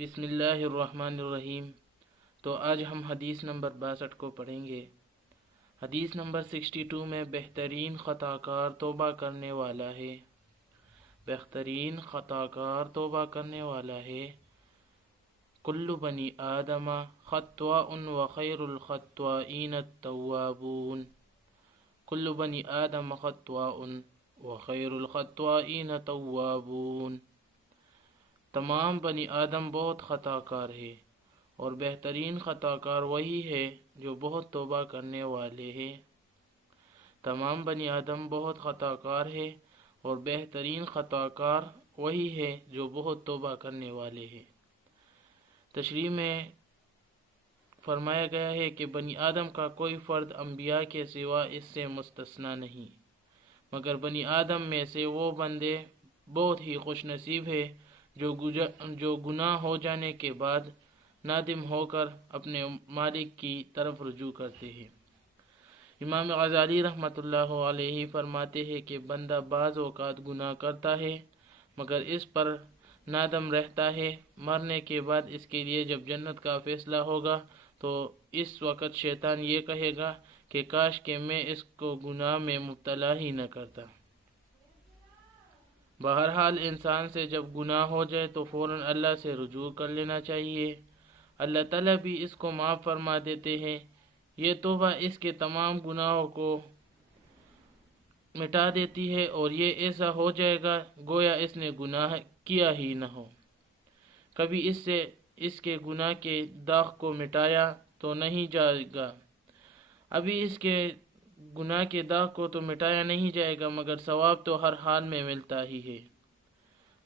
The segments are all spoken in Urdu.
بسم اللہ الرحمن الرحیم۔ تو آج ہم حدیث نمبر 62 کو پڑھیں گے۔ حدیث نمبر 62 میں بہترین خطا کار توبہ کرنے والا ہے۔ بہترین خطا کار توبہ کرنے والا ہے۔ کل بنی آدم خطاء وخیر الخطائین التوابون۔ کل بنی آدم خطاء وخیر الخطائین توابون۔ تمام بنی آدم بہت خطا کار ہے اور بہترین خطا کار وہی ہے جو بہت توبہ کرنے والے ہیں۔ تمام بنی آدم بہت خطا کار ہے اور بہترین خطا کار وہی ہے جو بہت توبہ کرنے والے ہیں۔ تشریح میں فرمایا گیا ہے کہ بنی آدم کا کوئی فرد انبیاء کے سوا اس سے مستثنی نہیں، مگر بنی آدم میں سے وہ بندے بہت ہی خوش نصیب ہے جو گناہ ہو جانے کے بعد نادم ہو کر اپنے مالک کی طرف رجوع کرتے ہیں۔ امام غزالی رحمۃ اللہ علیہ فرماتے ہیں کہ بندہ بعض اوقات گناہ کرتا ہے مگر اس پر نادم رہتا ہے۔ مرنے کے بعد اس کے لیے جب جنت کا فیصلہ ہوگا تو اس وقت شیطان یہ کہے گا کہ کاش کہ میں اس کو گناہ میں مبتلا ہی نہ کرتا۔ بہرحال انسان سے جب گناہ ہو جائے تو فوراً اللہ سے رجوع کر لینا چاہیے۔ اللہ تعالیٰ بھی اس کو معاف فرما دیتے ہیں۔ یہ توبہ اس کے تمام گناہوں کو مٹا دیتی ہے اور یہ ایسا ہو جائے گا گویا اس نے گناہ کیا ہی نہ ہو۔ کبھی اس سے اس کے گناہ کے داغ کو مٹایا تو نہیں جائے گا۔ ابھی اس کے گناہ کے داغ کو تو مٹایا نہیں جائے گا مگر ثواب تو ہر حال میں ملتا ہی ہے۔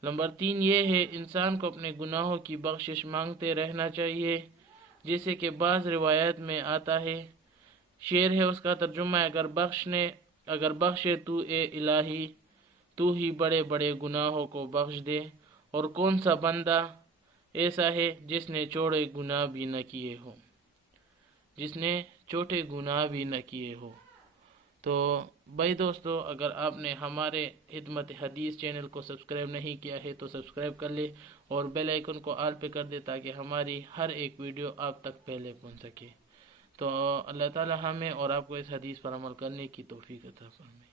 نمبر 3 یہ ہے انسان کو اپنے گناہوں کی بخشش مانگتے رہنا چاہیے، جیسے کہ بعض روایات میں آتا ہے، شعر ہے اس کا ترجمہ ہے، اگر بخشے تو اے الہی، تو ہی بڑے بڑے گناہوں کو بخش دے، اور کون سا بندہ ایسا ہے جس نے چھوٹے گناہ بھی نہ کیے ہو۔ تو بھائی دوستو، اگر آپ نے ہمارے خدمت حدیث چینل کو سبسکرائب نہیں کیا ہے تو سبسکرائب کر لے اور بیل آئیکن کو آل پہ کر دے تاکہ ہماری ہر ایک ویڈیو آپ تک پہلے پہنچ سکے۔ تو اللہ تعالی ہمیں اور آپ کو اس حدیث پر عمل کرنے کی توفیق عطا فرمائے۔